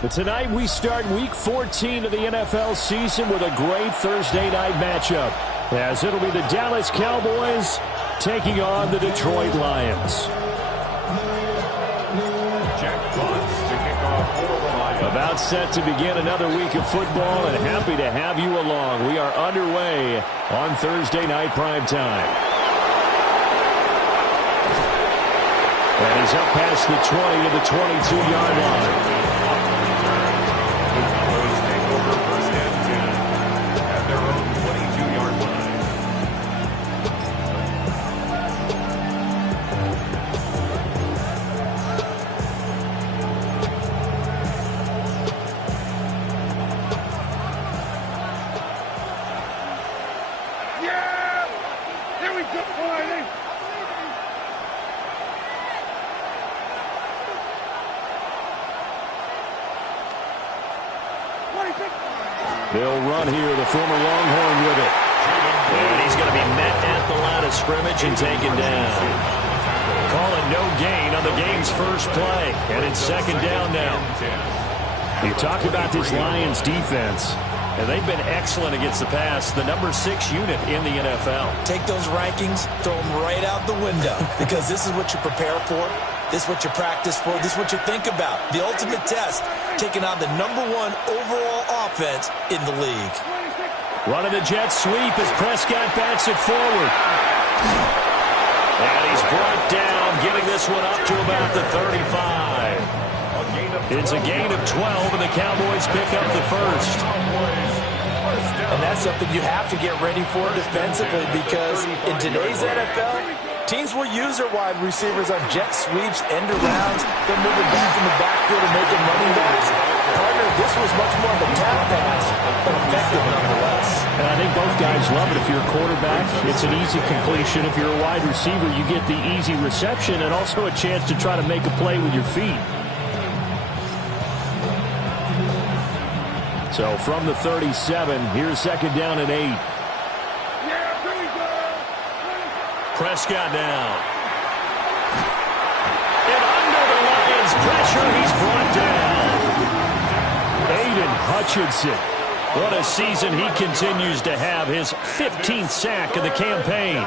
But tonight we start Week 14 of the NFL season with a great Thursday night matchup, as it'll be the Dallas Cowboys taking on the Detroit Lions. About set to begin another week of football, and happy to have you along. We are underway on Thursday night primetime. And he's up past the 20 to the 22-yard line. They'll run here, the former Longhorn with it. And he's going to be met at the line of scrimmage and taken down. Call it no gain on the game's first play. And it's second down now. You talk about this Lions defense, and they've been excellent against the pass, the number 6 unit in the NFL. Take those rankings, throw them right out the window, because this is what you prepare for. This is what you practice for. This is what you think about. The ultimate test, taking on the number 1 overall offense in the league. Running the jet sweep as Prescott bats it forward. And he's brought down, getting this one up to about the 35. It's a gain of 12, and the Cowboys pick up the first. And that's something you have to get ready for defensively, because in today's NFL, teams will use their wide receivers on jet sweeps, end arounds. They're moving back in the backfield and making running backs. Partner, this was much more of a tap pass, but effective nonetheless. And I think both guys love it. If you're a quarterback, it's an easy completion. If you're a wide receiver, you get the easy reception and also a chance to try to make a play with your feet. So from the 37, here's second down and 8. Prescott down. And under the Lions' pressure, he's brought down. Aiden Hutchinson. What a season he continues to have. His 15th sack of the campaign.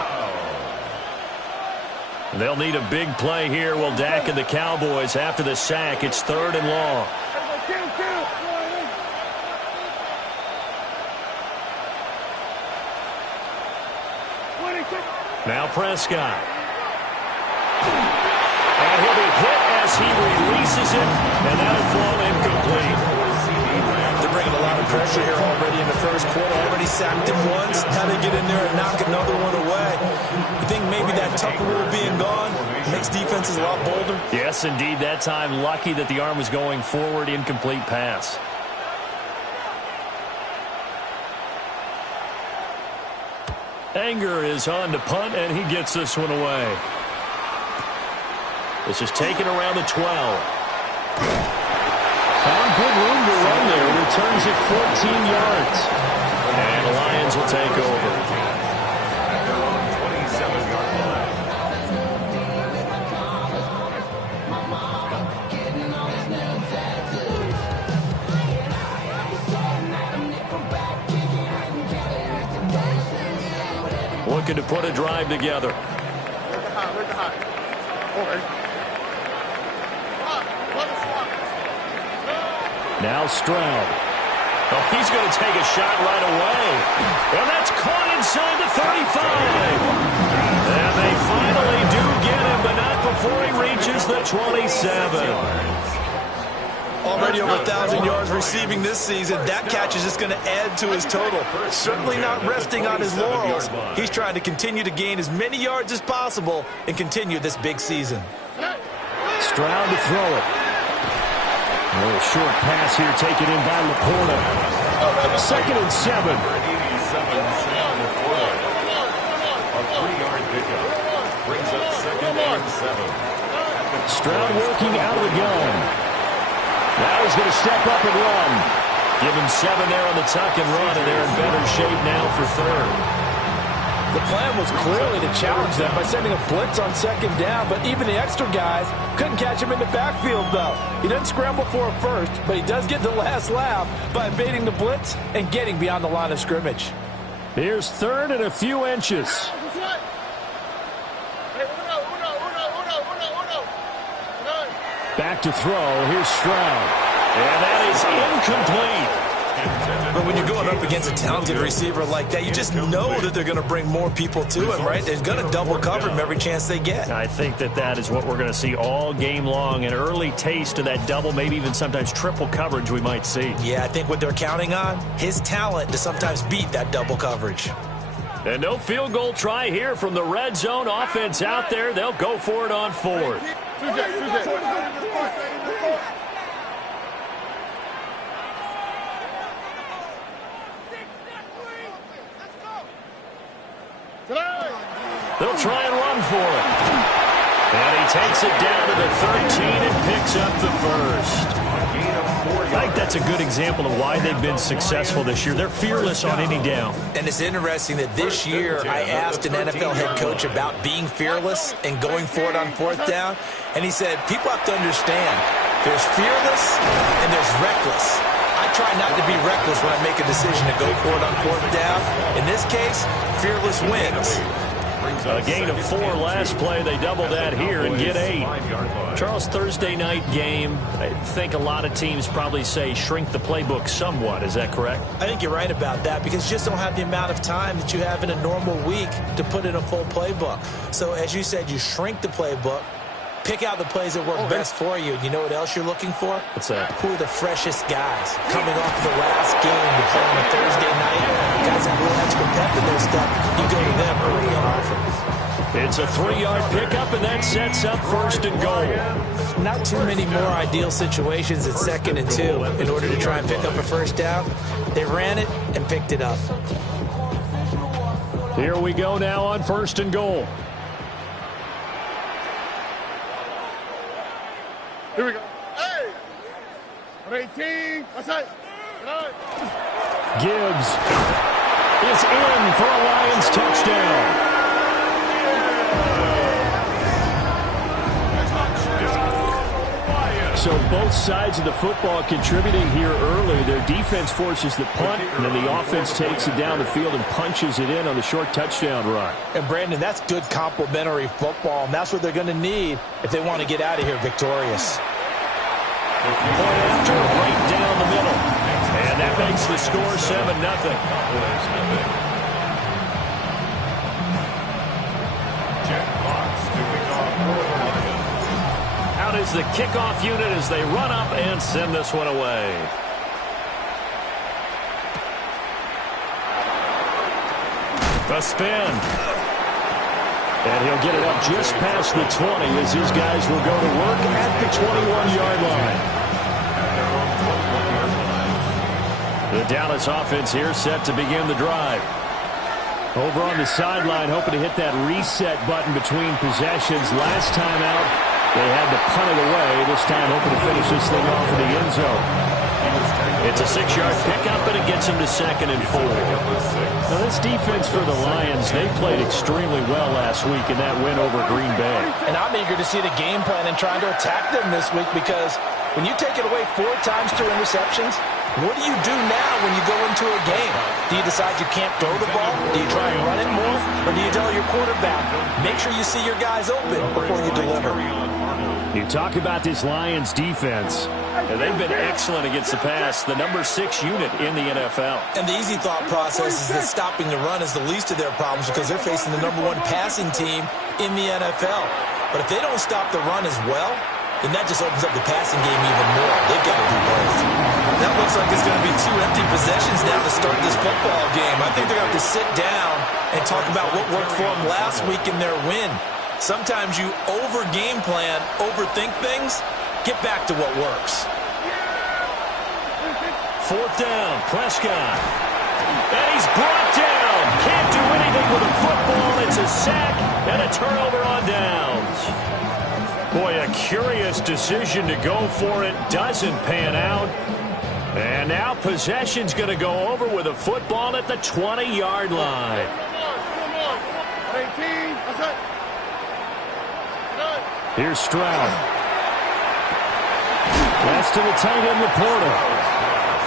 They'll need a big play here. Will Dak and the Cowboys after the sack. It's 3rd and long. Now Prescott. And he'll be hit as he releases it, and that'll fall incomplete. They're bringing a lot of pressure here already in the first quarter. Already sacked him once. Now they get in there and knock another one away. You think maybe that tucker rule being gone makes defenses a lot bolder? Yes, indeed. That time, lucky that the arm was going forward. Incomplete pass. Anger is on to punt, and he gets this one away. This is taken around the 12. Found good room to run there. Returns it 14 yards. And the Lions will take over. Looking to put a drive together. Now Stroud. Oh, he's going to take a shot right away. And that's caught inside the 35. And they finally do get him, but not before he reaches the 27. Already over 1,000 yards receiving this season. That catch is just going to add to his total. Certainly not resting on his laurels. He's trying to continue to gain as many yards as possible and continue this big season. Stroud to throw it. A little short pass here taken in by Laporta. 2nd and 7. A 3-yard pickup. Brings up 2nd and 7. Stroud working out of the gun. Now he's going to step up and run. Give him 7 there on the tuck and run, and they're in better shape now for 3rd. The plan was clearly to challenge them by sending a blitz on second down, but even the extra guys couldn't catch him in the backfield, though. He didn't scramble for a first, but he does get the last laugh by evading the blitz and getting beyond the line of scrimmage. Here's third and a few inches. Back to throw. Here's Stroud. And that is incomplete. But when you're going up against a talented receiver like that, you just know that they're going to bring more people to him, right? They're going to double cover him every chance they get. I think that is what we're going to see all game long. An early taste of that double, maybe even sometimes triple coverage we might see. Yeah, I think what they're counting on, his talent to sometimes beat that double coverage. And no field goal try here from the red zone. Offense out there. They'll go for it on fourth. They'll try and run for it. And he takes it down to the 13 and picks up the first. I think that's a good example of why they've been successful this year. They're fearless on any down. And it's interesting that this year I asked an NFL head coach about being fearless and going for it on fourth down. And he said, people have to understand, there's fearless and there's reckless. I try not to be reckless when I make a decision to go for it on fourth down. In this case, fearless wins. A gain of 4 last play. They double that here and get 8. Charles, Thursday night game, I think a lot of teams probably say shrink the playbook somewhat. Is that correct? I think you're right about that because you just don't have the amount of time that you have in a normal week to put in a full playbook. So as you said, you shrink the playbook, pick out the plays that work best for you. You know what else you're looking for? What's that? Who are the freshest guys coming off of the last game to play on a Thursday night? Guys that real extra pep in their step. You go to them early on offense. It's a 3-yard pickup, and that sets up first and goal. Not too many more ideal situations at 2nd and 2 in order to try and pick up a first down. They ran it and picked it up. Here we go now on 1st and goal. Here we go. Hey! 18. Outside. Gibbs is in for a Lions touchdown. So both sides of the football contributing here early. Their defense forces the punt, and then the offense takes it down the field and punches it in on the short touchdown run. And, Brandon, that's good complementary football, and that's what they're going to need if they want to get out of here victorious. Point after, right down the middle. And that makes the score 7-0. Out is the kickoff unit as they run up and send this one away. A spin. And he'll get it up just past the 20 as his guys will go to work at the 21-yard line. The Dallas offense here set to begin the drive. Over on the sideline, hoping to hit that reset button between possessions. Last time out, they had to punt it away. This time hoping to finish this thing off in the end zone. It's a 6-yard pickup, and it gets him to 2nd and 4. Now, this defense for the Lions, they played extremely well last week in that win over Green Bay. And I'm eager to see the game plan and trying to attack them this week because when you take it away 4 times through interceptions, what do you do now when you go into a game? Do you decide you can't throw the ball? Do you try and run it more? Or do you tell your quarterback, make sure you see your guys open before you deliver? You talk about this Lions defense. And they've been excellent against the pass, the number 6 unit in the NFL. And the easy thought process is that stopping the run is the least of their problems because they're facing the number 1 passing team in the NFL. But if they don't stop the run as well, then that just opens up the passing game even more. They've got to do both. That looks like it's going to be 2 empty possessions now to start this football game. I think they're going to have to sit down and talk about what worked for them last week in their win. Sometimes you over-game plan, overthink things. Get back to what works. 4th down, Prescott. And he's brought down. Can't do anything with a football. It's a sack and a turnover on downs. Boy, a curious decision to go for it. Doesn't pan out. And now possession's going to go over with a football at the 20-yard line. 18, that's it. Here's Stroud. Pass to the tight end, Laporta.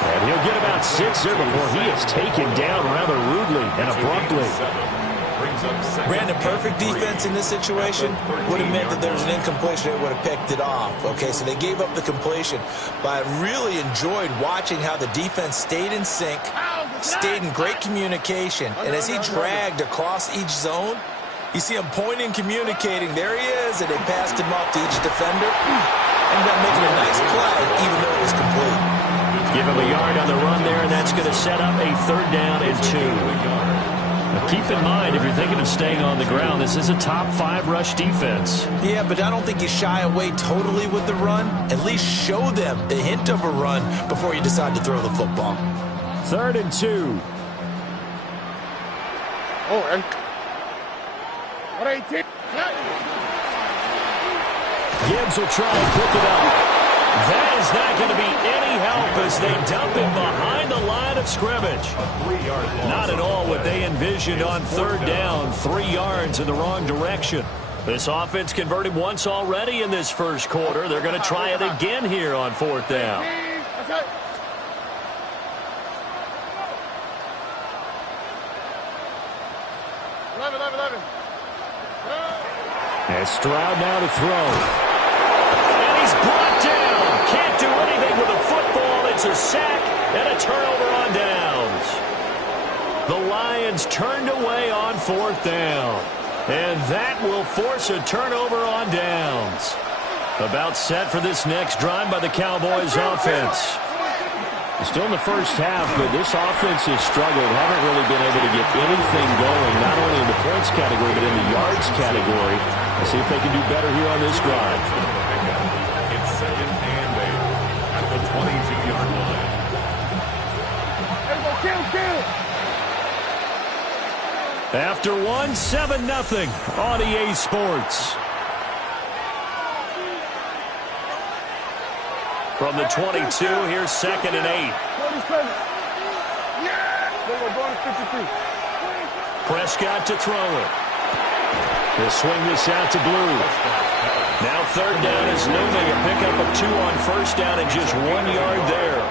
And he'll get about 6 there before he is taken down rather rudely and abruptly. Brandon, perfect defense in this situation would have meant that there was an incompletion. They would have picked it off. Okay, so they gave up the completion. But I really enjoyed watching how the defense stayed in sync, stayed in great communication. And as he dragged across each zone, you see him pointing, communicating. There he is, and they passed him off to each defender. Ended up making a nice play, even though it was complete. Give him a yard on the run there, and that's going to set up a 3rd down and 2. Now keep in mind, if you're thinking of staying on the ground, this is a top 5 rush defense. Yeah, but I don't think you shy away totally with the run. At least show them the hint of a run before you decide to throw the football. 3rd and 2. Oh, and 18. Gibbs will try and pick it up. That is not going to be any help as they dump him behind the line of scrimmage. Not at all what they envisioned on 3rd down. 3 yards in the wrong direction. This offense converted once already in this first quarter. They're going to try it again here on 4th down. And Stroud now to throw. And he's brought down. Can't do anything with a football. It's a sack and a turnover on downs. The Lions turned away on 4th down. And that will force a turnover on downs. About set for this next drive by the Cowboys offense. Still in the first half, but this offense has struggled. Haven't really been able to get anything going, not only in the points category, but in the yards category. Let's see if they can do better here on this drive. It's 2nd and 8 at the 22-yard line. Kill. After 7-0 on EA Sports. From the 22, here's 2nd and 8. Prescott to throw it. He'll swing this out to Blue. Now 3rd down is looming. A pickup of 2 on 1st down and just 1 yard there.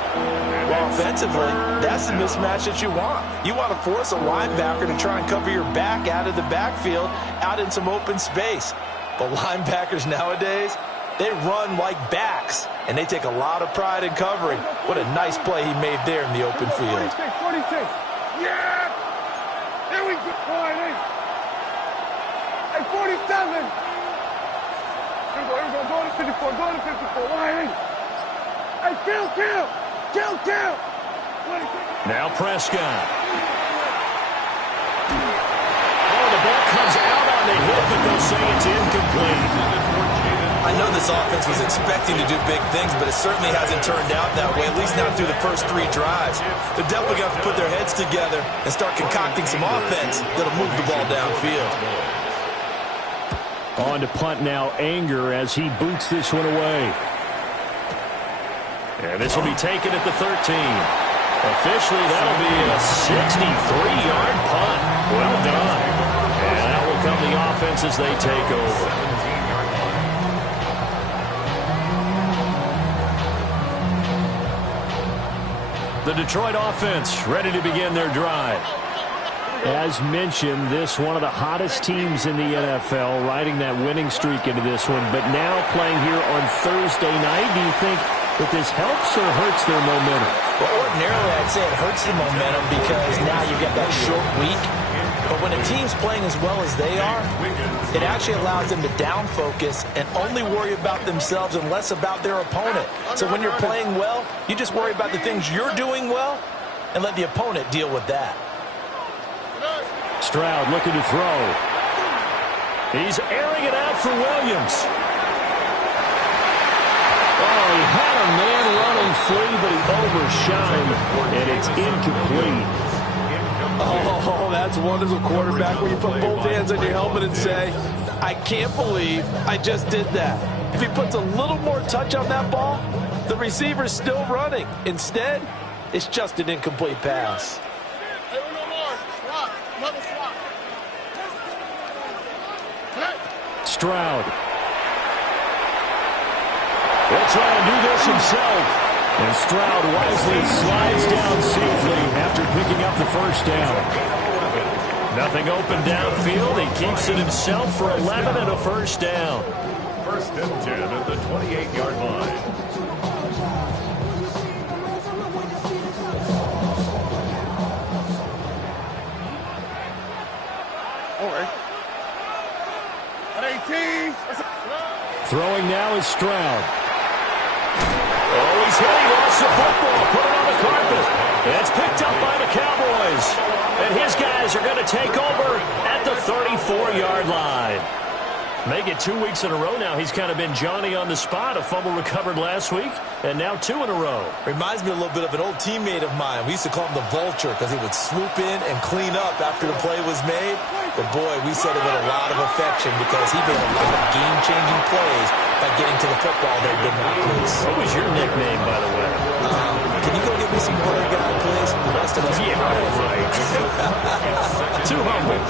Well, offensively, that's the mismatch that you want. You want to force a linebacker to try and cover your back out of the backfield, out in some open space. But linebackers nowadays, they run like backs, and they take a lot of pride in covering. What a nice play he made there in the open field. 46. Yeah! There we go. Hey, 47. Here we go. Go to 54. Hey, kill. Now Prescott. Oh, the ball comes out on the hit, but they'll say it's incomplete. I know this offense was expecting to do big things, but it certainly hasn't turned out that way, at least not through the first 3 drives. They're definitely going to have to put their heads together and start concocting some offense that'll move the ball downfield. On to punt now, Anger, as he boots this one away. And this will be taken at the 13. Officially, that'll be a 63-yard punt. Well done. And out will come the offense as they take over. The Detroit offense ready to begin their drive. As mentioned, this one of the hottest teams in the NFL, riding that winning streak into this one, but now playing here on Thursday night. Do you think that this helps or hurts their momentum? Well, ordinarily, I'd say it hurts the momentum because now you get that short week. But when a team's playing as well as they are, it actually allows them to down focus and only worry about themselves and less about their opponent. So when you're playing well, you just worry about the things you're doing well and let the opponent deal with that. Stroud looking to throw. He's airing it out for Williams. Oh, he had a man running free, but he overshot him, and it's incomplete. Oh, that's one as a quarterback where you put both hands on your helmet and say, I can't believe I just did that. If he puts a little more touch on that ball, the receiver's still running. Instead, it's just an incomplete pass. Stroud. He'll try and do this himself. And Stroud wisely slides down safely after picking up the first down. Nothing open downfield. He keeps it himself for 11 and a first down. First and 10 at the 28-yard line. Throwing now is Stroud. Oh, he's hit. He lost the football. Put it on the carpet. And it's picked up by the Cowboys. And his guys are going to take over at the 34-yard line. Make it 2 weeks in a row now. He's kind of been Johnny on the spot. A fumble recovered last week, and now 2 in a row. Reminds me a little bit of an old teammate of mine. We used to call him the Vulture because he would swoop in and clean up after the play was made. But, boy, we said it with a lot of affection because he made a lot of game-changing plays by getting to the football that did not miss. What was your nickname, by the way? Can you go get me some water, guy, please? The rest of us. Yeah, right. Too humble.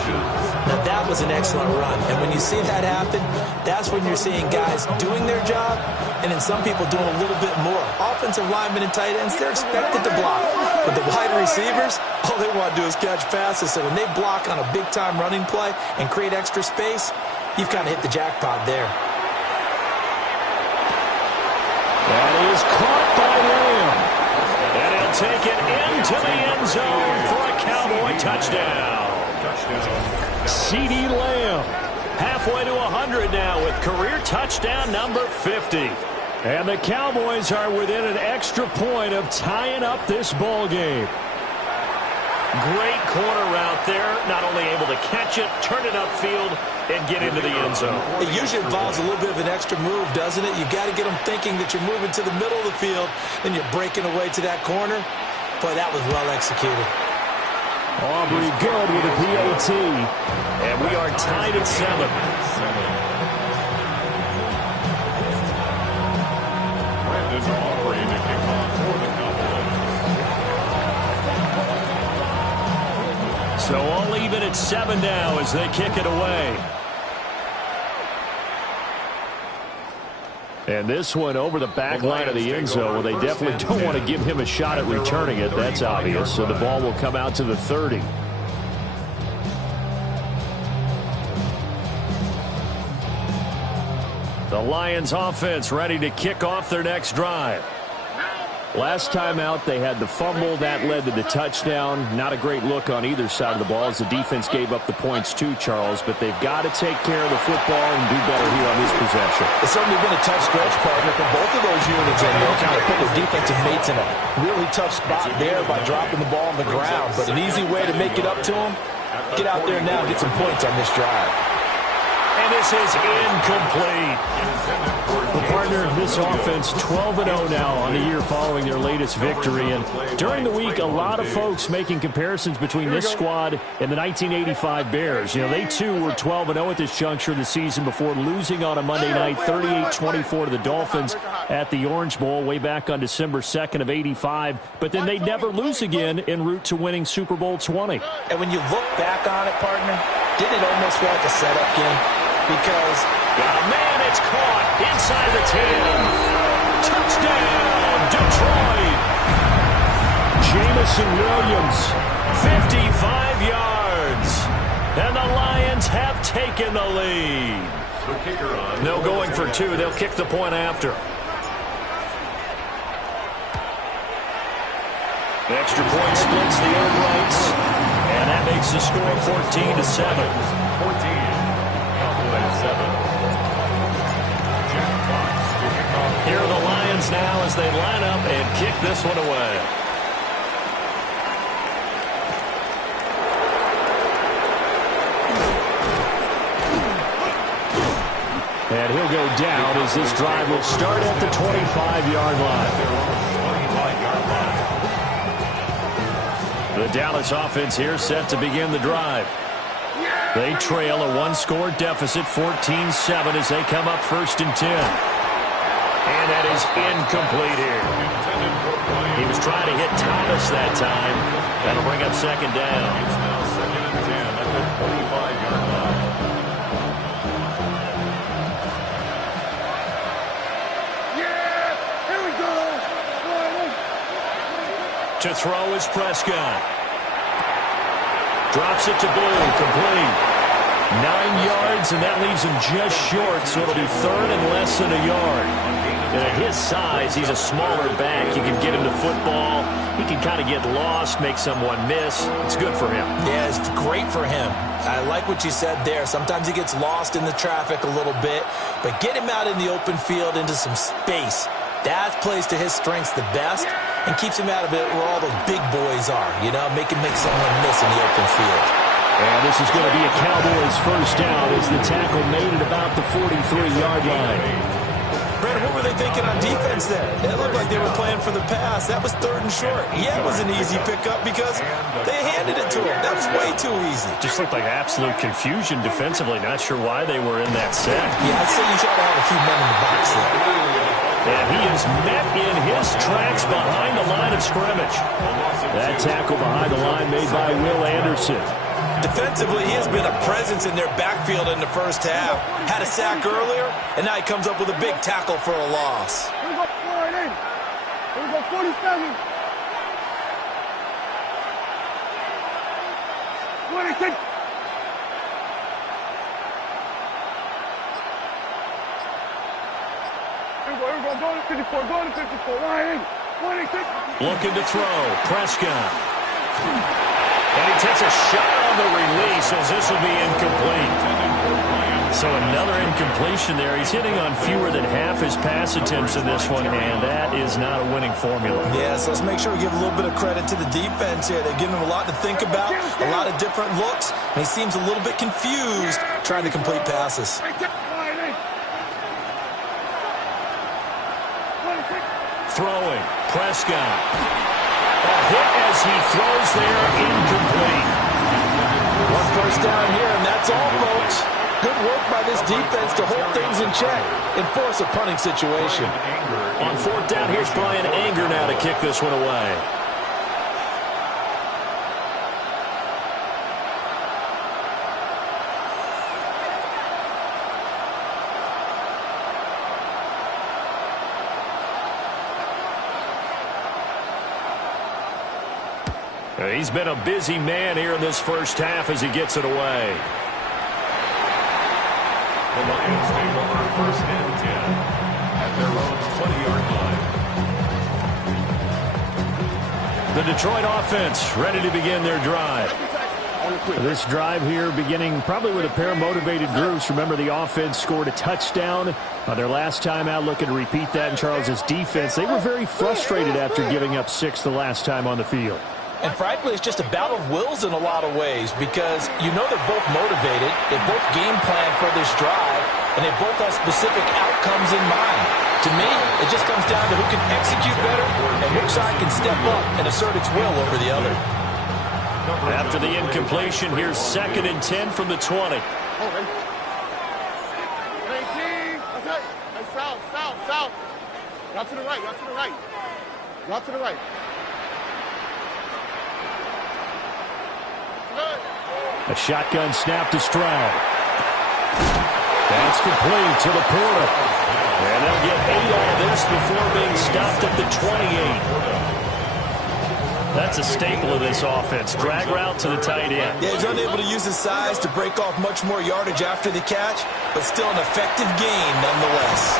Now, that was an excellent run. And when you see that happen, that's when you're seeing guys doing their job and then some people doing a little bit more. Offensive linemen and tight ends, they're expected to block. But the wide receivers, all they want to do is catch passes. So when they block on a big-time running play and create extra space, you've kind of hit the jackpot there. That is caught by Lamb. And he'll take it into the end zone for a Cowboy touchdown. CeeDee Lamb halfway to 100 now with career touchdown number 50. And the Cowboys are within an extra point of tying up this ball game. Great corner route there. Not only able to catch it, turn it upfield, and get into the end zone. It usually involves a little bit of an extra move, doesn't it? You've got to get them thinking that you're moving to the middle of the field, and you're breaking away to that corner. Boy, that was well executed. Aubrey good with a PAT. And we are tied at 7. Brandon Aubrey to kick off for the Cowboys. So all even at 7 now as they kick it away. And this one over the back line of the end zone. Well, they definitely don't want to give him a shot at returning it. That's obvious. So the ball will come out to the 30. The Lions offense ready to kick off their next drive. Last time out, they had the fumble. That led to the touchdown. Not a great look on either side of the ball as the defense gave up the points too, Charles. But they've got to take care of the football and do better here on this possession. It's certainly been a tough stretch, partner, for both of those units. And they'll kind of put their defensive mates in a really tough spot there by dropping the ball on the ground. But an easy way to make it up to them, get out there now and get some points on this drive. And this is incomplete. The partner of this offense 12-0 now on the year following their latest victory. And during the week, a lot of folks making comparisons between this squad and the 1985 Bears. You know, they too were 12-0 at this juncture of the season before losing on a Monday night 38-24 to the Dolphins at the Orange Bowl way back on December 2nd of 85. But then they'd never lose again en route to winning Super Bowl 20. And when you look back on it, partner, didn't it almost feel like a setup game? Because, man, it's caught inside the 10. Touchdown, Detroit. Jamison Williams, 55 yards. And the Lions have taken the lead. No going for 2. They'll kick the point after. The extra point splits the earned rights. And that makes the score 14-7. 14. Here are the Lions now as they line up and kick this one away. And he'll go down as this drive will start at the 25-yard line. The Dallas offense here set to begin the drive. They trail a one-score deficit, 14-7, as they come up 1st and 10. And that is incomplete here. He was trying to hit Thomas that time. That'll bring up 2nd down. It's now 2nd and 10 at the 25-yard line. To throw is Prescott. Drops it to Blue, complete. 9 yards, and that leaves him just short, so it'll be third and less than a yard. And at his size, he's a smaller back. You can get him to football. He can kind of get lost, make someone miss. It's good for him. Yeah, it's great for him. I like what you said there. Sometimes he gets lost in the traffic a little bit, but get him out in the open field into some space. That plays to his strengths the best and keeps him out of it where all those big boys are, you know, make someone miss in the open field. And this is going to be a Cowboys first down as the tackle made it about the 43-yard line. Brandon, what were they thinking on defense there? It looked like they were playing for the pass. That was third and short. Yeah, it was an easy pickup because they handed it to him. That was way too easy. Just looked like absolute confusion defensively. Not sure why they were in that set. Yeah, I'd say you try to have a few men in the box there. And he is met in his tracks behind the line of scrimmage. That tackle behind the line made by Will Anderson. Defensively, he has been a presence in their backfield in the first half. Had a sack earlier, and now he comes up with a big tackle for a loss. Here we go, 48. Here we go, 47. 26. Here we go, go to 54, go to 54, Ryan, 26. Looking to throw, Prescott. And he takes a shot on the release as this will be incomplete. So another incompletion there. He's hitting on fewer than half his pass attempts in this one, and that is not a winning formula. Yeah, so let's make sure we give a little bit of credit to the defense here. They're giving him a lot to think about, a lot of different looks, and he seems a little bit confused trying to complete passes. Throwing, Prescott. A hit as he throws there, incomplete. One first down here, and that's all, folks. Good work by this defense to hold things in check and force a punting situation. On fourth down, here's Brian Anger now to kick this one away. He's been a busy man here in this first half as he gets it away. The Lions take over first and 10 at their own 20-yard line. The Detroit offense ready to begin their drive. This drive here beginning probably with a pair of motivated groups. Remember, the offense scored a touchdown on their last time out. Looking to repeat that in Charles's defense. They were very frustrated after giving up 6 the last time on the field. And frankly, it's just a battle of wills in a lot of ways because you know they're both motivated, they both game plan for this drive, and they both have specific outcomes in mind. To me, it just comes down to who can execute better and which side can step up and assert its will over the other. After the incompletion, here's 2nd and 10 from the 20. 18. Okay. Hey, south. Drop to the right. Drop to the right. A shotgun snap to Stroud. That's complete to Laporta. And they'll get 8 out of this before being stopped at the 28. That's a staple of this offense. Drag route to the tight end. Yeah, he's unable to use his size to break off much more yardage after the catch, but still an effective gain nonetheless.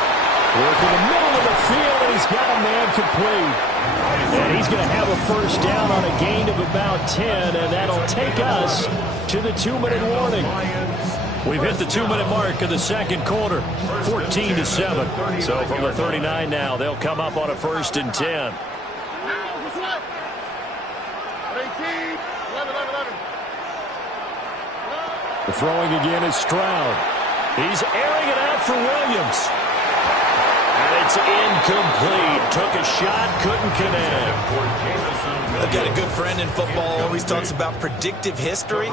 Work in the middle of the field, and he's got a man complete. And he's going to have a first down on a gain of about 10, and that'll take us to the 2-minute warning. We've hit the 2-minute mark of the second quarter, 14-7. So from the 39 now, they'll come up on a 1st and 10. 18. 11. The throwing again is Stroud. He's airing it out for Williams. And it's incomplete. Took a shot, couldn't connect. I've got a good friend in football, always talks about predictive history.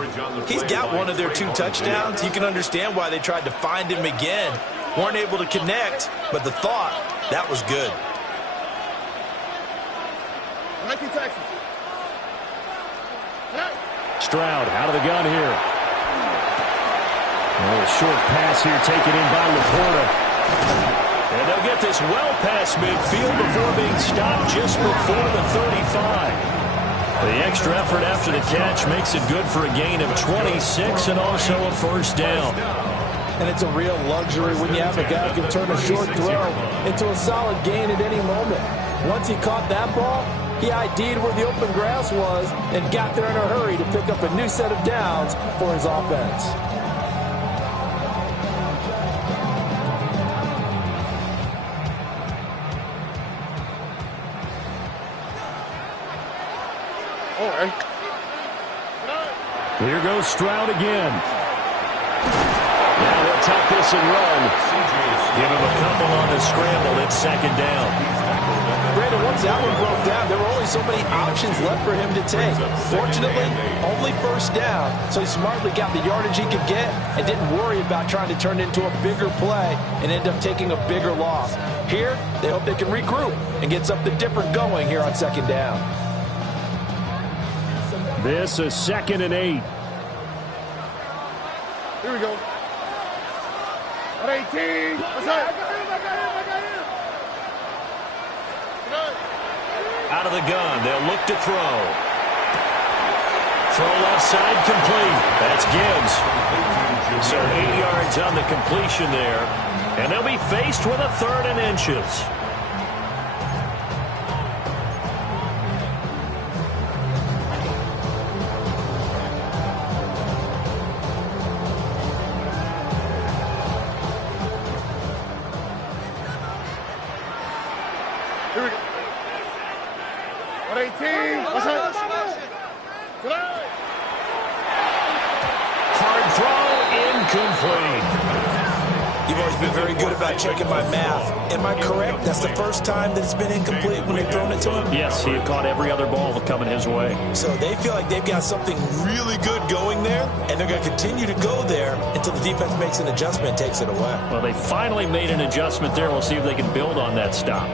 He's got one of their 2 touchdowns. You can understand why they tried to find him again. Weren't able to connect, but the thought, that was good. 19 Texas. Stroud out of the gun here. A short pass here taken in by Laporta. And they'll get this well past midfield before being stopped just before the 35. The extra effort after the catch makes it good for a gain of 26 and also a first down. And it's a real luxury when you have a guy who can turn a short throw into a solid gain at any moment. Once he caught that ball, he ID'd where the open grass was and got there in a hurry to pick up a new set of downs for his offense. Here goes Stroud again. Now he'll tuck this and run. Give him a couple on the scramble. It's second down. Brandon, once that one broke down, there were only so many options left for him to take. Fortunately, only first down, so he smartly got the yardage he could get and didn't worry about trying to turn it into a bigger play and end up taking a bigger loss. Here, they hope they can regroup and get something different going here on second down. This is 2nd and 8. Here we go. At 18. What's up? Out of the gun. They'll look to throw. Throw left side complete. That's Gibbs. So 8 yards on the completion there. And they'll be faced with a 3rd and inches. Here we go. At 18. What's up? Hard throw, incomplete. You've always been very good about checking my math. Am I correct? That's the first time that it's been incomplete when they've thrown it to him? Yes, he had caught every other ball coming his way. So they feel like they've got something really good going there, and they're going to continue to go there until the defense makes an adjustment and takes it away. Well, they finally made an adjustment there. We'll see if they can build on that stop.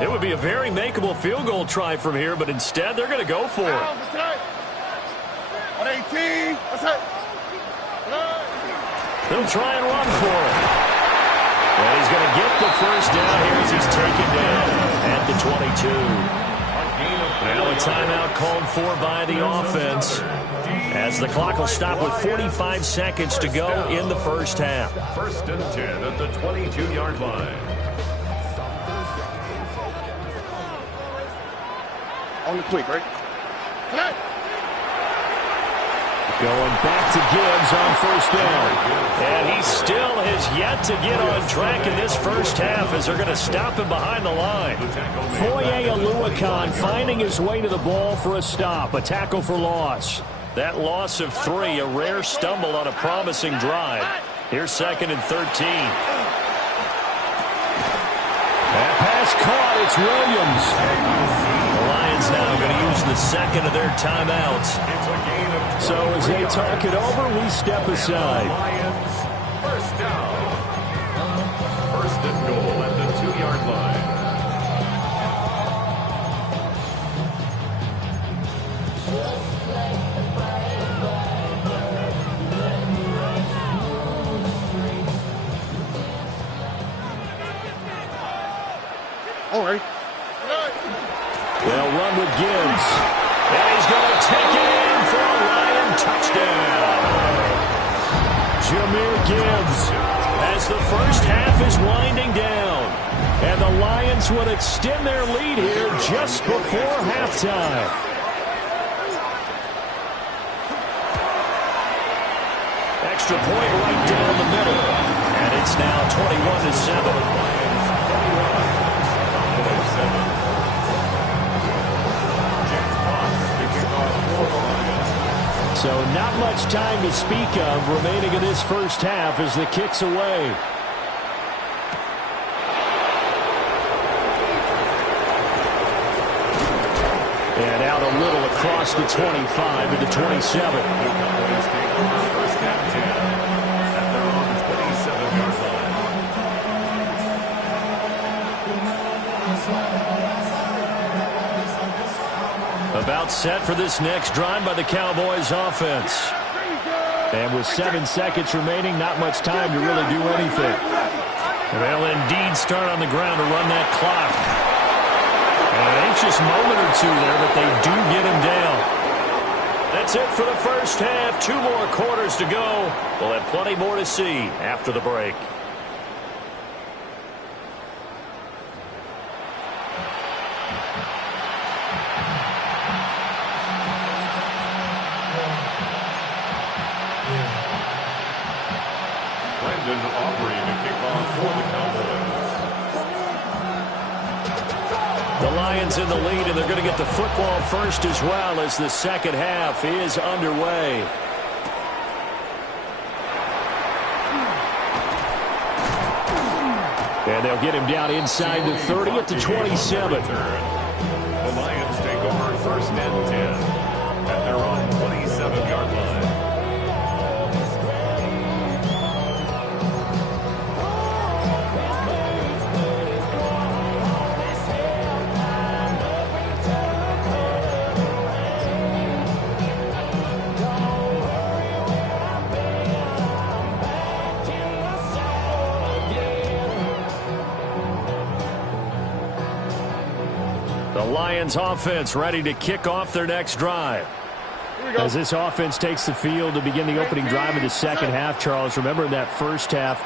It would be a very makeable field goal try from here, but instead they're going to go for it. At 18. What's up? They'll try and run for it. And he's going to get the first down here as he's taken down at the 22. Now a timeout called for by the offense as the clock will stop with 45 seconds to go in the first half. 1st and 10 at the 22-yard line. On the quick, right? Going back to Gibbs on first down. And he still has yet to get on track in this first half as they're going to stop him behind the line. Foye Oluokun finding his way to the ball for a stop. A tackle for loss. That loss of 3, a rare stumble on a promising drive. Here's 2nd and 13. That pass caught. It's Williams. The Lions now going to use the second of their timeouts. So as they talk it over, we step aside. Lions, first down. 1st and goal at the 2-yard line. All right. They'll run with Gibbs. And he's going to take it in for a Lion touchdown. Jahmyr Gibbs as the first half is winding down. And the Lions would extend their lead here just before halftime. Extra point right down the middle. And it's now 21-7. So not much time to speak of remaining in this first half as the kick's away. And out a little across the 25 to the 27. About set for this next drive by the Cowboys offense. And with 7 seconds remaining, not much time to really do anything. They'll indeed start on the ground to run that clock. An anxious moment or two there, but they do get him down. That's it for the first half. 2 more quarters to go. We'll have plenty more to see after the break. The Lions in the lead, and they're going to get the football first as well as the second half is underway. And they'll get him down inside the 30 at the 27. The Lions take over first and 10 at their own 27-yard line. Lions offense ready to kick off their next drive. As this offense takes the field to begin the opening drive of the second half, Charles, remember in that first half,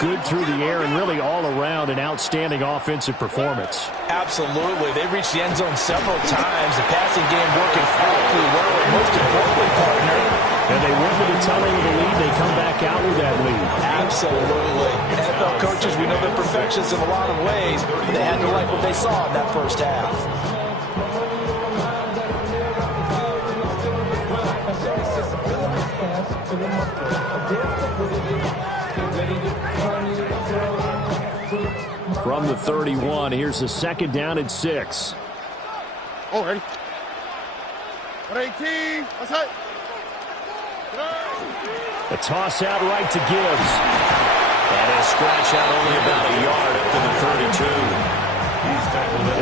good through the air and really all around an outstanding offensive performance. Absolutely. They reached the end zone several times. The passing game working awfully well. And most importantly, partner. And they went with a tunnel of the lead. They come back out with that lead. Absolutely. NFL coaches, we know they're perfectionists in a lot of ways, but they had to like what they saw in that first half. From the 31, here's the second down and 6. Oh, ready. 118. That's it. A toss out right to Gibbs. And a scratch out only about a yard up to the 32.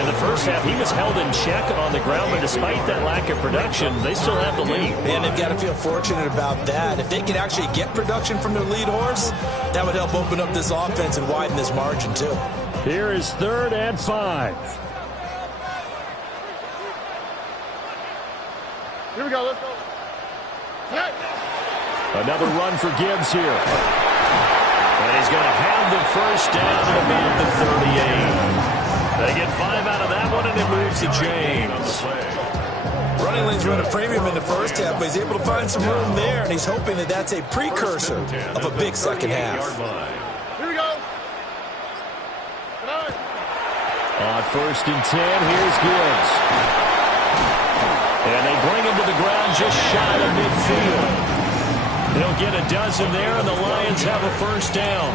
In the first half, he was held in check on the ground, but despite that lack of production, they still have the lead. And they've got to feel fortunate about that. If they can actually get production from their lead horse, that would help open up this offense and widen this margin, too. Here is 3rd and 5. Here we go. Let's go. Hey. Another run for Gibbs here. And he's going to have the first down and about the 38. They get 5 out of that one, and it moves to James. Running lanes run a premium in the first half, but he's able to find some room there, and he's hoping that that's a precursor of a big second half. Here we go. On 1st and 10, here's Gibbs. And they bring him to the ground just shy of midfield. They'll get a dozen there, and the Lions have a first down.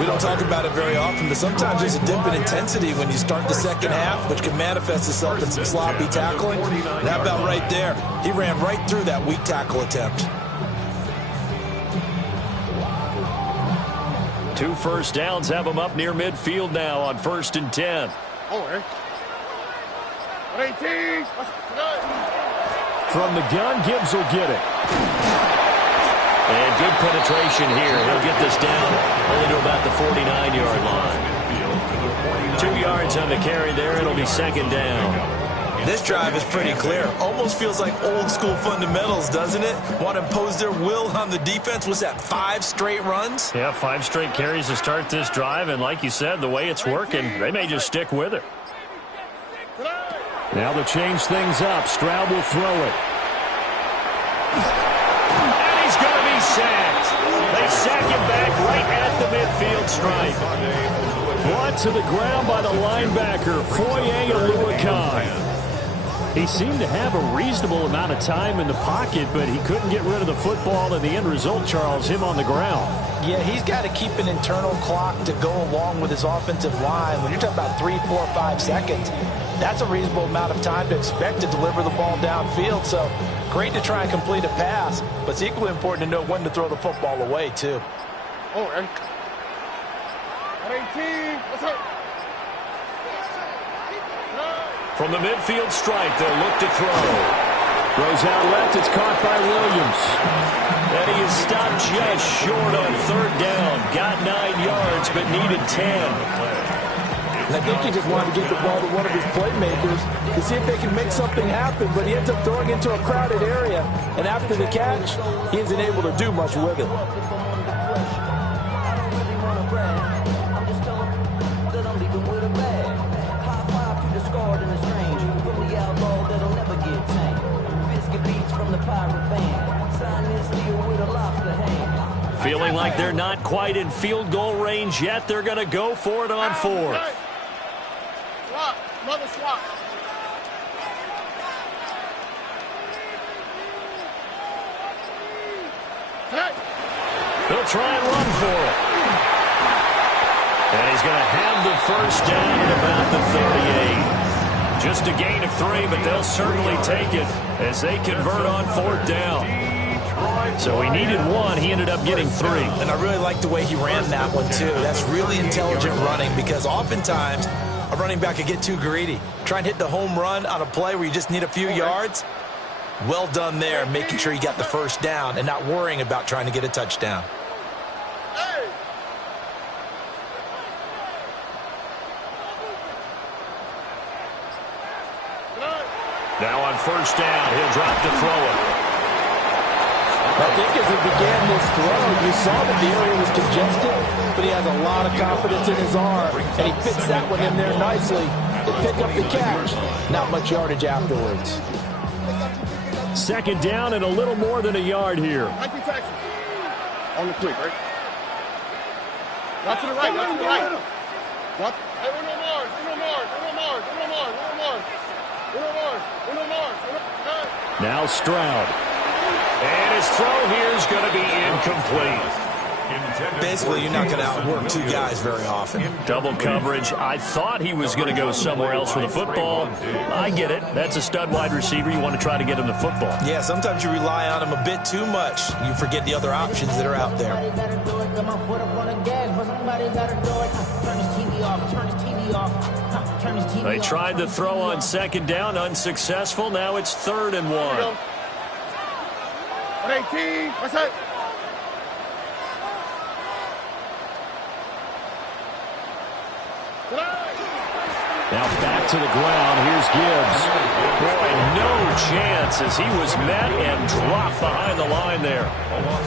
We don't talk about it very often, but sometimes there's a dip in intensity when you start the second half, which can manifest itself in some sloppy tackling. And how about right there? He ran right through that weak tackle attempt. 2 first downs have him up near midfield now on 1st and 10. Oh, ready. 118. From the gun, Gibbs will get it. And good penetration here. He'll get this down only to about the 49-yard line. 2 yards on the carry there. It'll be second down. This drive is pretty clear. Almost feels like old school fundamentals, doesn't it? Want to impose their will on the defense. Was that 5 straight runs? Yeah, 5 straight carries to start this drive. And like you said, the way it's working, they may just stick with it. Now they'll change things up. Stroud will throw it. Sacked. They sack him back right at the midfield stripe. Brought to the ground by the linebacker, Foye Oluwakan. He seemed to have a reasonable amount of time in the pocket, but he couldn't get rid of the football, and the end result, Charles, him on the ground. Yeah, he's got to keep an internal clock to go along with his offensive line. When you're talking about 3, 4, 5 seconds, that's a reasonable amount of time to expect to deliver the ball downfield. So great to try and complete a pass, but it's equally important to know when to throw the football away, too. Oh, ready. 118. What's up? From the midfield stripe, they'll look to throw. Throws out left. It's caught by Williams. And he is stopped just short on third down. Got 9 yards, but needed 10. And I think he just wanted to get the ball to one of his playmakers to see if they can make something happen, but he ends up throwing into a crowded area. And after the catch, he isn't able to do much with it. Feeling like they're not quite in field goal range yet. They're going to go for it on fourth. Swap. Another swap. They'll try and run for it. And he's going to have the first down at about the 38. Just a gain of 3, but they'll certainly take it as they convert on fourth down. So he needed 1. He ended up getting 3. And I really like the way he ran that one, too. That's really intelligent running because oftentimes a running back could get too greedy. Try and hit the home run on a play where you just need a few yards. Well done there, making sure you got the first down and not worrying about trying to get a touchdown. Now on first down, he'll drop to throw it. I think as he began this throw, you saw that the area was congested, but he has a lot of confidence in his arm, and he fits that one in there nicely to pick up the catch. Not much yardage afterwards. Second down and a little more than a yard here. On the quick, right? Not to the right, not to the right. Not, hey, no more, no more, no more, no more, no more, no more, no more. Now Stroud. And his throw here is going to be incomplete. Basically, you're not going to outwork two guys very often. Double coverage. I thought he was going to go somewhere else for the football. I get it. That's a stud wide receiver. You want to try to get him the football. Yeah, sometimes you rely on him a bit too much. You forget the other options that are out there. They tried the throw on second down, unsuccessful. Now it's 3rd and 1. 18, what's that? Now back to the ground. Here's Gibbs. Boy, no chance as he was met and dropped behind the line there.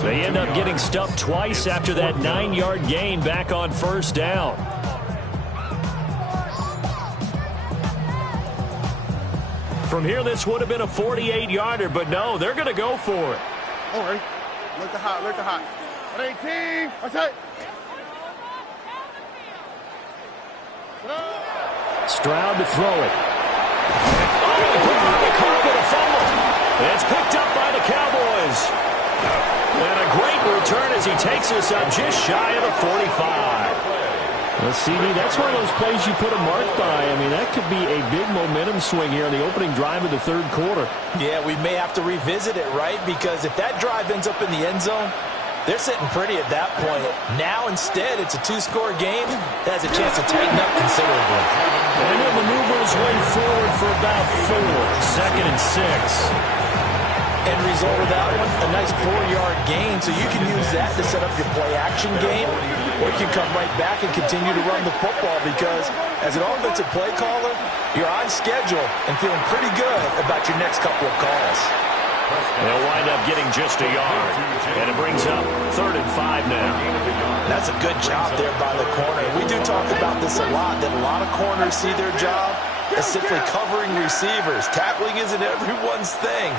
They end up getting stuffed twice after that 9-yard gain back on first down. From here, this would have been a 48-yarder, but no, they're going to go for it. All right. Look the hot, look the hot. 18, what's that? Stroud to throw it. Oh, he put it on the carpet, a fumble. It's picked up by the Cowboys. And a great return as he takes us up just shy of the 45. Well, CD, that's one of those plays you put a mark by. I mean, that could be a big momentum swing here on the opening drive of the third quarter. Yeah, we may have to revisit it, right? Because if that drive ends up in the end zone, they're sitting pretty at that point. Now, instead, it's a 2-score game that has a chance to tighten up considerably. And he'll maneuver his way forward for about 4. 2nd and 6. End result of that one, a nice 4-yard gain, so you can use that to set up your play-action game, or you can come right back and continue to run the football because, as an offensive play caller, you're on schedule and feeling pretty good about your next couple of calls. They'll wind up getting just a yard, and it brings up 3rd and 5 now. That's a good job there by the corner. We do talk about this a lot, that a lot of corners see their job as simply covering receivers. Tackling isn't everyone's thing.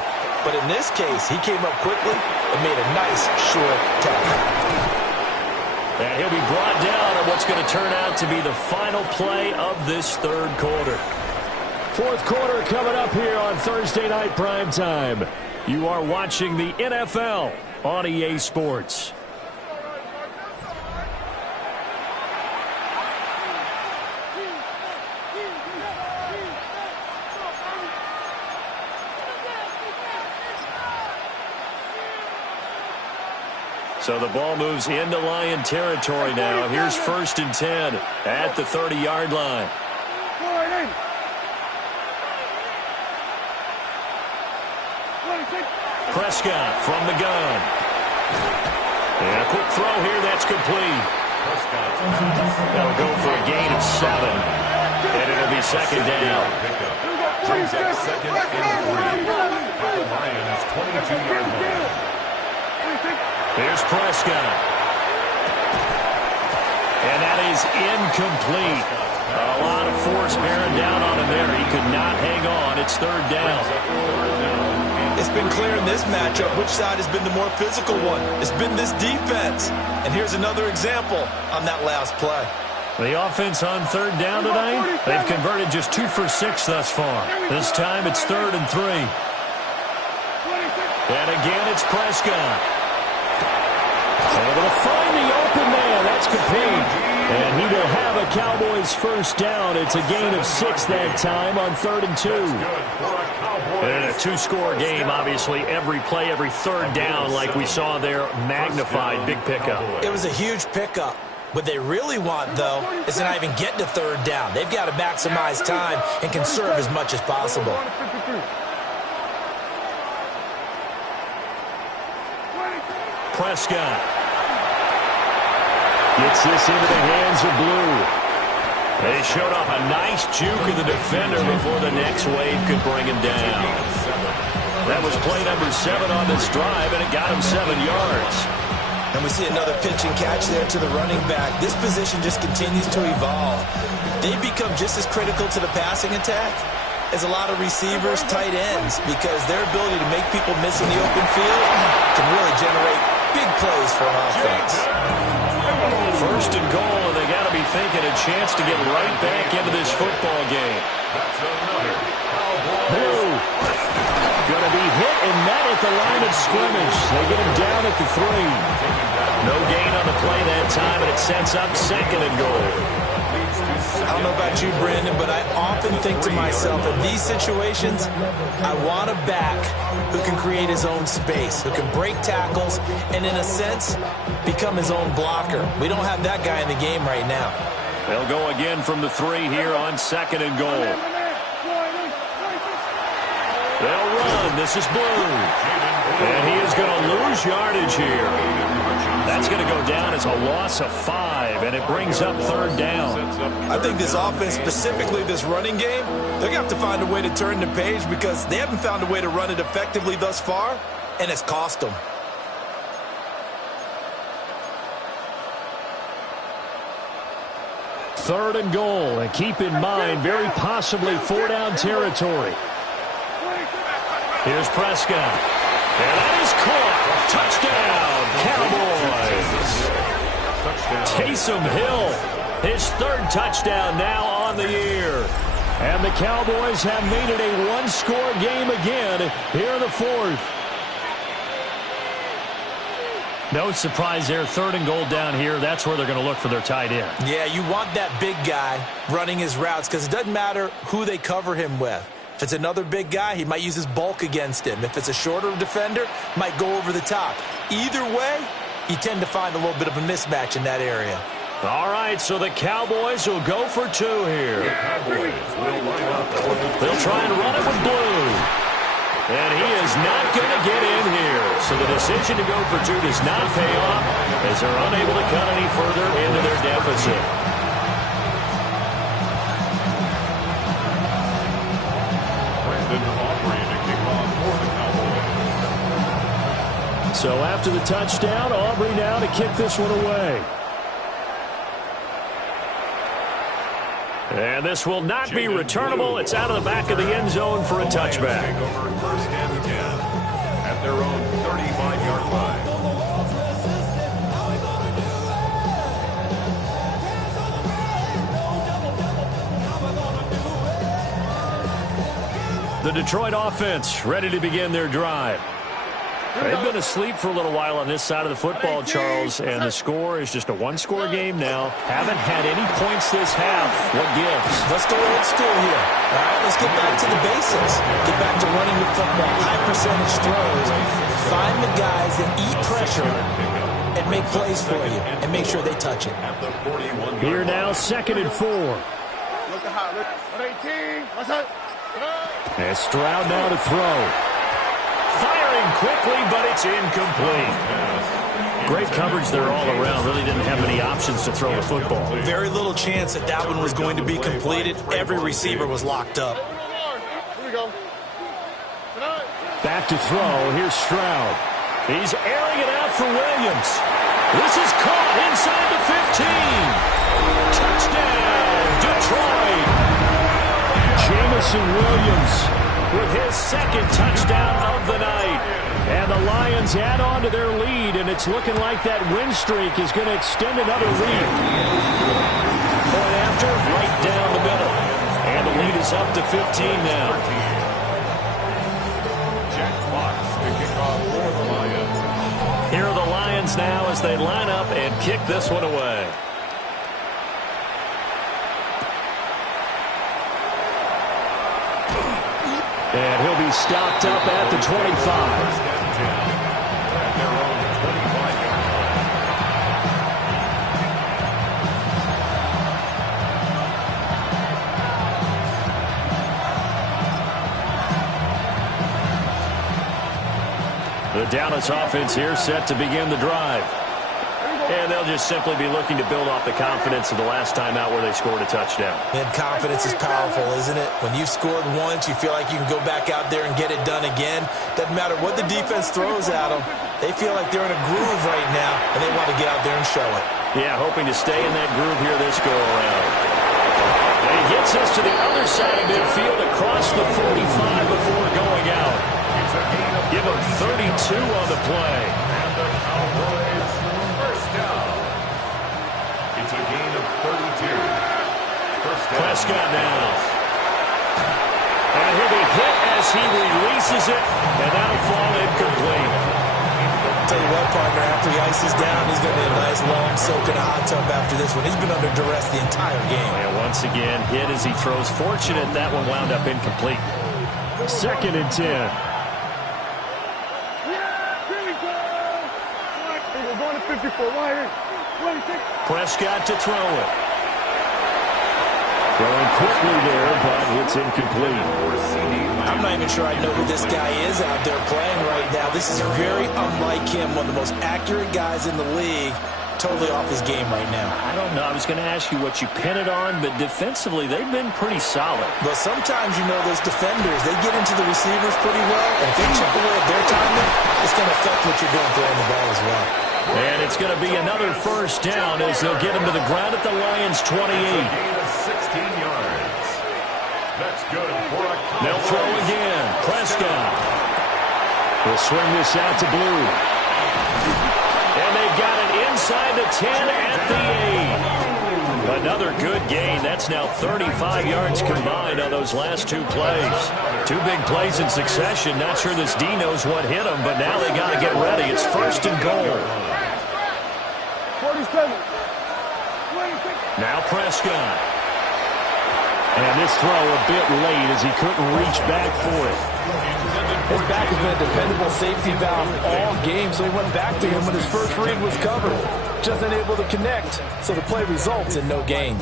But in this case, he came up quickly and made a nice, short tackle. And he'll be brought down on what's going to turn out to be the final play of this third quarter. Fourth quarter coming up here on Thursday Night Primetime. You are watching the NFL on EA Sports. So the ball moves into Lion territory now. Here's 1st and 10 at the 30-yard line. Prescott from the gun. And a quick throw here. That's complete. That'll go for a gain of 7. And it'll be second down. Brings up second and 3. At the Lions' 22-yard line. Here's Prescott. And that is incomplete. A lot of force bearing down on him there. He could not hang on. It's third down. It's been clear in this matchup which side has been the more physical one. It's been this defense. And here's another example on that last play. The offense on third down tonight, they've converted just 2 for 6 thus far. This time it's 3rd and 3. And again, it's Prescott. Able to find the open man. That's complete. And he will have a Cowboys first down. It's a gain of 6 that time on 3rd and 2. And a 2-score game, obviously. Every play, every third down, like we saw there, magnified. Big pickup. It was a huge pickup. What they really want, though, is to not even get to third down. They've got to maximize time and conserve as much as possible. Prescott gets this into the hands of Blue. They showed off a nice juke of the defender before the next wave could bring him down. That was play number 7 on this drive, and it got him 7 yards. And we see another pitch and catch there to the running back. This position just continues to evolve. They become just as critical to the passing attack as a lot of receivers, tight ends, because their ability to make people miss in the open field can really generate big plays for an offense. First and goal, and they got to be thinking a chance to get right back into this football game. Blue going to be hit and met at the line of scrimmage. They get him down at the 3. No gain on the play that time, and it sets up 2nd and goal. I don't know about you, Brandon, but I often think to myself, in these situations, I want a back who can create his own space, who can break tackles, and in a sense, become his own blocker. We don't have that guy in the game right now. They'll go again from the 3 here on 2nd and goal. They'll run. This is Blue. And he is going to lose yardage here. That's going to go down as a loss of 5, and it brings up 3rd down. I think this offense, specifically this running game, they're going to have to find a way to turn the page because they haven't found a way to run it effectively thus far, and it's cost them. Third and goal, and keep in mind, very possibly 4-down territory. Here's Prescott. And that is caught. Touchdown, Cowboys. Taysom Hill, his 3rd touchdown now on the year. And the Cowboys have made it a 1-score game again here in the 4th. No surprise there, 3rd and goal down here. That's where they're going to look for their tight end. Yeah, you want that big guy running his routes because it doesn't matter who they cover him with. If it's another big guy, he might use his bulk against him. If it's a shorter defender, might go over the top. Either way, you tend to find a little bit of a mismatch in that area. All right, so the Cowboys will go for 2 here. They'll try and run it with Blue. And he is not going to get in here. So the decision to go for 2 does not pay off as they're unable to cut any further into their deficit. So after the touchdown, Aubrey now to kick this one away. And this will not be returnable. It's out of the back of the end zone for a touchback. Take over 1st and 10 at their own 35-yard line. The Detroit offense ready to begin their drive. They've been asleep for a little while on this side of the football, Charles, and the score is just a 1-score game now. Haven't had any points this half. What gives? Let's go old school here. All right, let's get back to the basics. Get back to running the football, high percentage throws. Find the guys that eat pressure and make plays for you and make sure they touch it. Here now, 2nd and 4. Look at how. 18. What's that? And Stroud now to throw. firing quickly, but it's incomplete. Great coverage there all around. Really didn't have many options to throw the football. Very little chance that that one was going to be completed. Every receiver was locked up. Here we go. Back to throw. Here's Stroud. He's airing it out for Williams. This is caught inside the 15. Touchdown, Detroit. Jamison Williams with his second touchdown of the night. And the Lions add on to their lead, and it's looking like that win streak is going to extend another week. Point after, right down the middle. And the lead is up to 15 now. Jack Fox picking off for the Lions. Here are the Lions now as they line up and kick this one away. And he'll be stopped up at the 25. At their own 25-yard The Dallas offense here set to begin the drive. And they'll just simply be looking to build off the confidence of the last time out where they scored a touchdown. And confidence is powerful, isn't it? When you've scored once, you feel like you can go back out there and get it done again. Doesn't matter what the defense throws at them. They feel like they're in a groove right now, and they want to get out there and show it. Yeah, hoping to stay in that groove here this go-around. And he gets us to the other side of midfield across the 45 before going out. Give him 32 on the play. And the Cowboys first down. It's a gain of 32. First down. Prescott now. And he'll be hit as he releases it, and that'll fall incomplete. Tell you what, partner, after he ices down, he's going to need a nice long soak in a hot tub after this one. He's been under duress the entire game. And once again, hit as he throws. Fortunate that one wound up incomplete. 2nd and 10. Prescott to throw it. Throwing quickly there, but it's incomplete. I'm not even sure I know who this guy is out there playing right now. This is very unlike him, one of the most accurate guys in the league. Totally off his game right now. I don't know. I was going to ask you what you pin it on, but defensively, they've been pretty solid. But sometimes, you know, those defenders, they get into the receivers pretty well, and if they chip away at their timing, it's going to affect what you're doing throwing the ball as well. And it's going to be another first down as they'll get him to the ground at the Lions' 28. Gain of 16 yards. That's good for a Cowboys. They'll throw again. Prescott. He'll swing this out to Blue. And they've got it inside the 10 at the 8. Another good gain. That's now 35 yards combined on those last 2 plays. 2 big plays in succession. Not sure this D knows what hit him, but now they got to get ready. It's 1st and goal. 47. Now Prescott. And this throw a bit late as he couldn't reach back for it. His back has been a dependable safety valve all game, so he went back to him when his first read was covered. Just unable to connect, so the play results in no gain.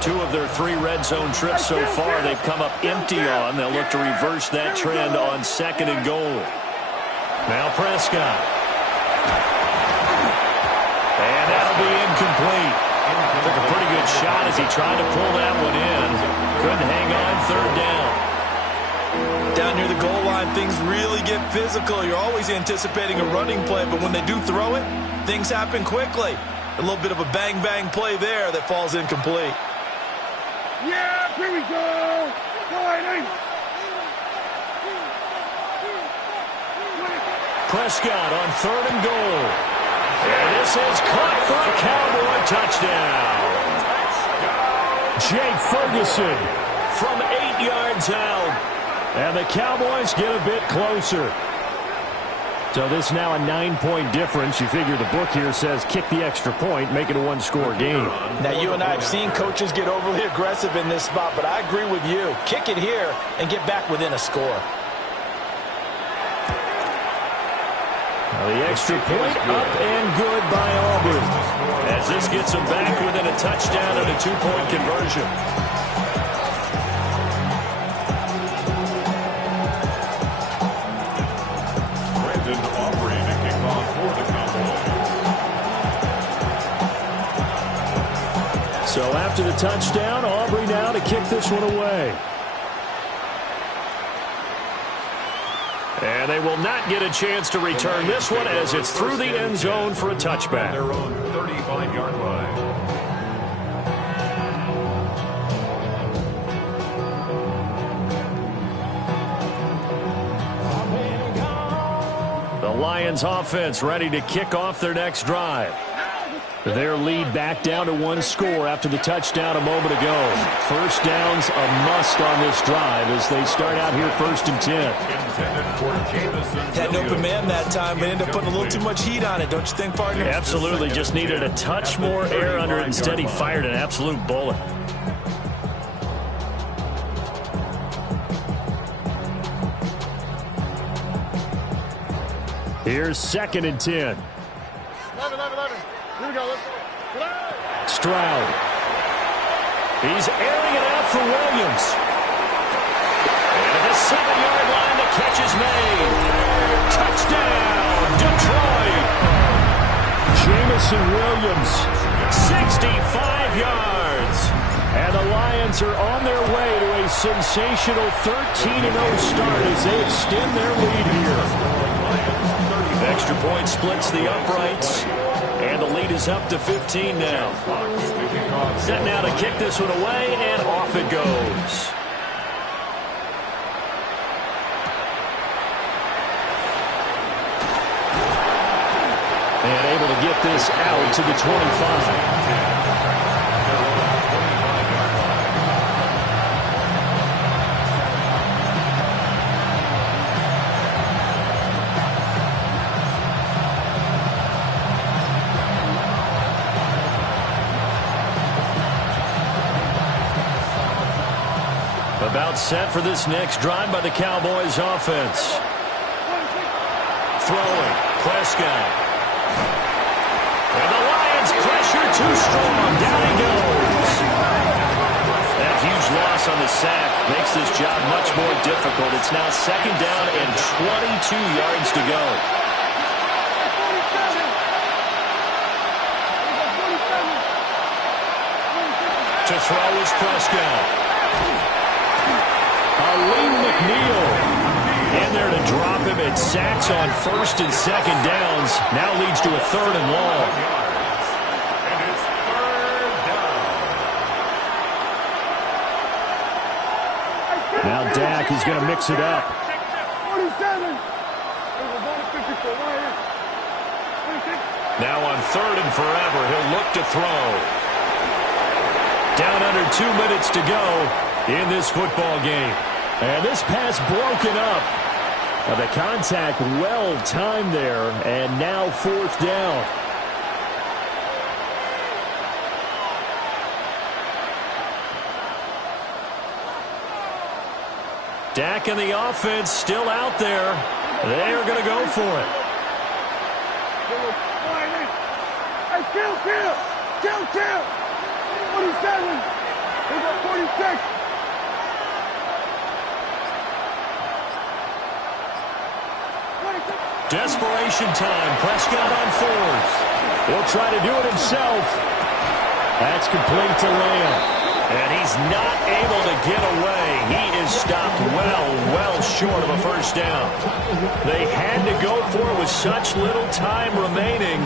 Two of their 3 red zone trips so far, they've come up empty on. They'll look to reverse that trend on 2nd and goal. Now Prescott. And that'll be incomplete. Took a pretty good shot as he tried to pull that one in. Couldn't hang on 3rd down. Down near the goal line, things really get physical. You're always anticipating a running play, but when they do throw it, things happen quickly. A little bit of a bang-bang play there that falls incomplete. Yeah, here we go. Go ahead. Prescott on 3rd and goal. And this is caught for a Cowboy touchdown. Jake Ferguson from 8 yards out. And the Cowboys get a bit closer. So this now a 9-point difference. You figure the book here says kick the extra point, make it a 1-score game. Now, you and I have seen coaches get overly aggressive in this spot, but I agree with you. Kick it here and get back within a score. Now the extra point up and good by Auburn. As this gets them back within a touchdown and a 2-point conversion. after the touchdown. Aubrey now to kick this one away. And they will not get a chance to return this one as it's through the end zone for a touchback. Their own 35-yard line. The Lions offense ready to kick off their next drive. Their lead back down to one score after the touchdown a moment ago. First down's a must on this drive as they start out here 1st and 10. Had an open man that time, but ended up putting a little too much heat on it, don't you think, partner? Absolutely. Just needed a touch more air under it. Instead, he fired an absolute bullet. Here's 2nd and 10. 11. Here we go. Let's go. Stroud. He's airing it out for Williams. And at the 7-yard line, the catch is made. Touchdown, Detroit. Jamison Williams, 65 yards. And the Lions are on their way to a sensational 13-0 start as they extend their lead here. Extra point splits the uprights. And the lead is up to 15 now. Set now to kick this one away, and off it goes. And able to get this out to the 25. About set for this next drive by the Cowboys offense. Throwing, Prescott. And the Lions pressure too strong. Down he goes. That huge loss on the sack makes this job much more difficult. It's now 2nd down and 22 yards to go. To throw is Prescott. Lee McNeil in there to drop him. It sacks on 1st and 2nd downs. Now leads to a 3rd and long. And it's 3rd down. Now Dak is going to mix it up. 47. Now on 3rd and forever, he'll look to throw. Down under 2 minutes to go in this football game. And this pass broken up. The contact well timed there, and now 4th down. Dak and the offense still out there. They are going to go for it. Hey, kill. 47. We got 46. Desperation time. Prescott on 4th. He'll try to do it himself. That's complete to Lamb. And he's not able to get away. He is stopped well short of a 1st down. They had to go for it with such little time remaining.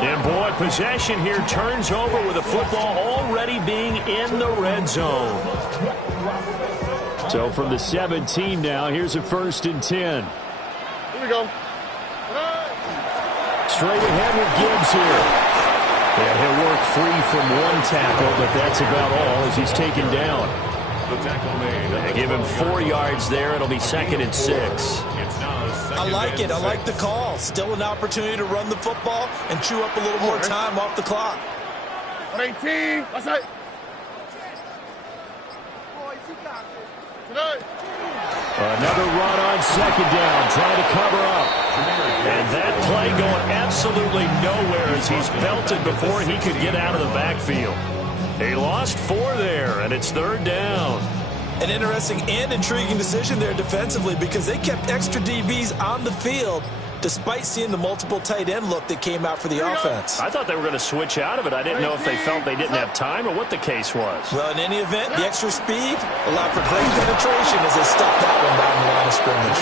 And boy, possession here turns over with the football already being in the red zone. So from the 17 now, here's a 1st and 10. Here we go. Straight ahead with Gibbs here. Yeah, he'll work free from one tackle, but that's about all as he's taken down. The tackle made. They give him 4 yards there. It'll be 2nd and 6. I like it. I like the call. Still an opportunity to run the football and chew up a little more time off the clock. 18. That's it. Another run on 2nd down, trying to cover up. And that play going absolutely nowhere as he's belted before he could get out of the backfield. He lost 4 there, and it's 3rd down. An interesting and intriguing decision there defensively because they kept extra DBs on the field despite seeing the multiple tight end look that came out for the offense. I thought they were going to switch out of it. I didn't know if they felt they didn't have time or what the case was. Well, in any event, the extra speed allowed for great penetration as they stuffed that one down the line of scrimmage.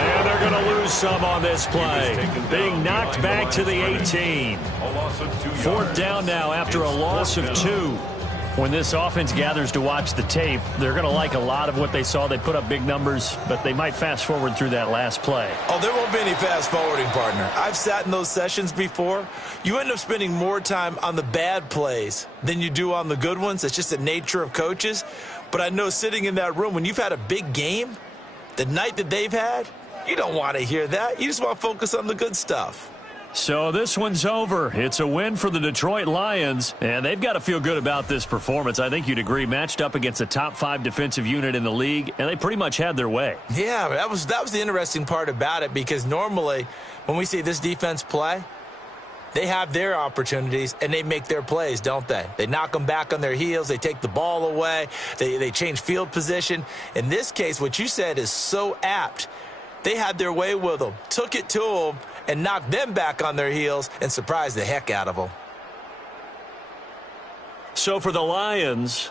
And they're going to lose some on this play. Being knocked back to the 18. Fourth down now after a loss of 2. When this offense gathers to watch the tape, they're going to like a lot of what they saw. They put up big numbers, but they might fast forward through that last play. Oh, there won't be any fast forwarding, partner. I've sat in those sessions before. You end up spending more time on the bad plays than you do on the good ones. It's just the nature of coaches. But I know sitting in that room, when you've had a big game, the night that they've had, you don't want to hear that. You just want to focus on the good stuff. So this one's over. It's a win for the Detroit Lions, and they've got to feel good about this performance. I think you'd agree, matched up against a top 5 defensive unit in the league, and they pretty much had their way. Yeah, that was the interesting part about it, because normally when we see this defense play, they have their opportunities, and they make their plays, don't they? They knock them back on their heels. They take the ball away. They change field position. In this case, what you said is so apt. They had their way with them, took it to them, and knocked them back on their heels and surprised the heck out of them. So for the Lions,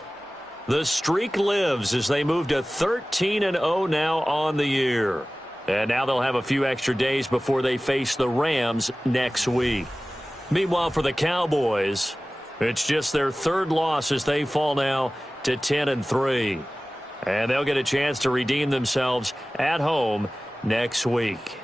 the streak lives as they move to 13-0 now on the year. And now they'll have a few extra days before they face the Rams next week. Meanwhile, for the Cowboys, it's just their 3rd loss as they fall now to 10-3. And they'll get a chance to redeem themselves at home next week.